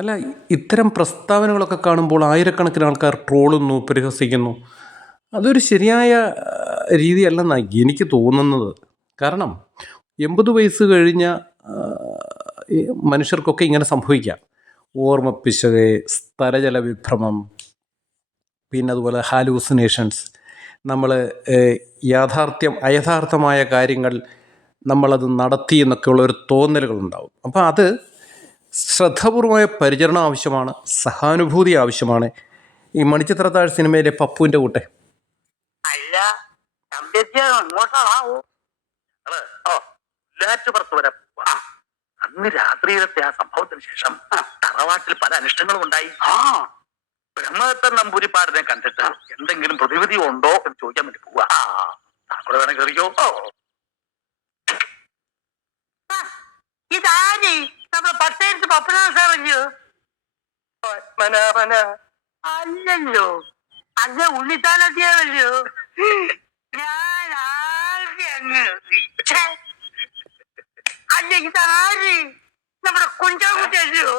അല്ല, ഇത്തരം പ്രസ്താവനകളൊക്കെ കാണുമ്പോൾ ആയിരക്കണക്കിന് ആൾക്കാർ ട്രോളുന്നു, പരിഹസിക്കുന്നു. അതൊരു ശരിയായ രീതിയല്ലെന്നാണ് എനിക്ക് തോന്നുന്നത്. കാരണം 80 വയസ്സ് കഴിഞ്ഞ ഈ മനുഷ്യർക്കൊക്കെ ഇങ്ങനെ സംഭവിക്കാം. ഓർമ്മപ്പിശക്, സ്ഥലജല വിഭ്രമം, പിന്നെ അതുപോലെ ഹാലൂസിനേഷൻസ്. നമ്മൾ അയഥാർത്ഥമായ കാര്യങ്ങൾ നമ്മളത് നടത്തി എന്നൊക്കെയുള്ള ഒരു തോന്നലുകളുണ്ടാവും. അപ്പോൾ അത് ശ്രദ്ധാപൂർവമായ പരിചരണം ആവശ്യമാണ്, സഹാനുഭൂതി ആവശ്യമാണ്. ഈ മണിച്ചിത്രത്താഴ് സിനിമയിലെ പപ്പുവിൻ്റെ കൂട്ടെ അല്ല അങ്ങോട്ടാണാവോ വരെ അന്ന് രാത്രിയിലത്തെ ആ സംഭവത്തിന് ശേഷം തറവാട്ടിൽ പല അനിഷ്ടങ്ങളും ഉണ്ടായി. ബ്രഹ്മദത്തൻ നമ്പൂരിപ്പാടിനെ കണ്ടിട്ട് എന്തെങ്കിലും പ്രതിവിധി ഉണ്ടോ എന്ന് ചോദിക്കാൻ വേണ്ടി പോവാ. താങ്കൾ വേണം കയറിയോ. ഇതാരി നമ്മുടെ പട്ടേരത്ത് പപ്പനാഥ സാറല്ലോ. അല്ലല്ലോ, അങ്ങ് ഉണ്ണിത്താനത്തിയാണല്ലോ. ഞാൻ ആകെ അങ്ങ് അല്ല, ഇതാര് നമ്മുടെ കുഞ്ചാകുട്ടിയല്ലോ.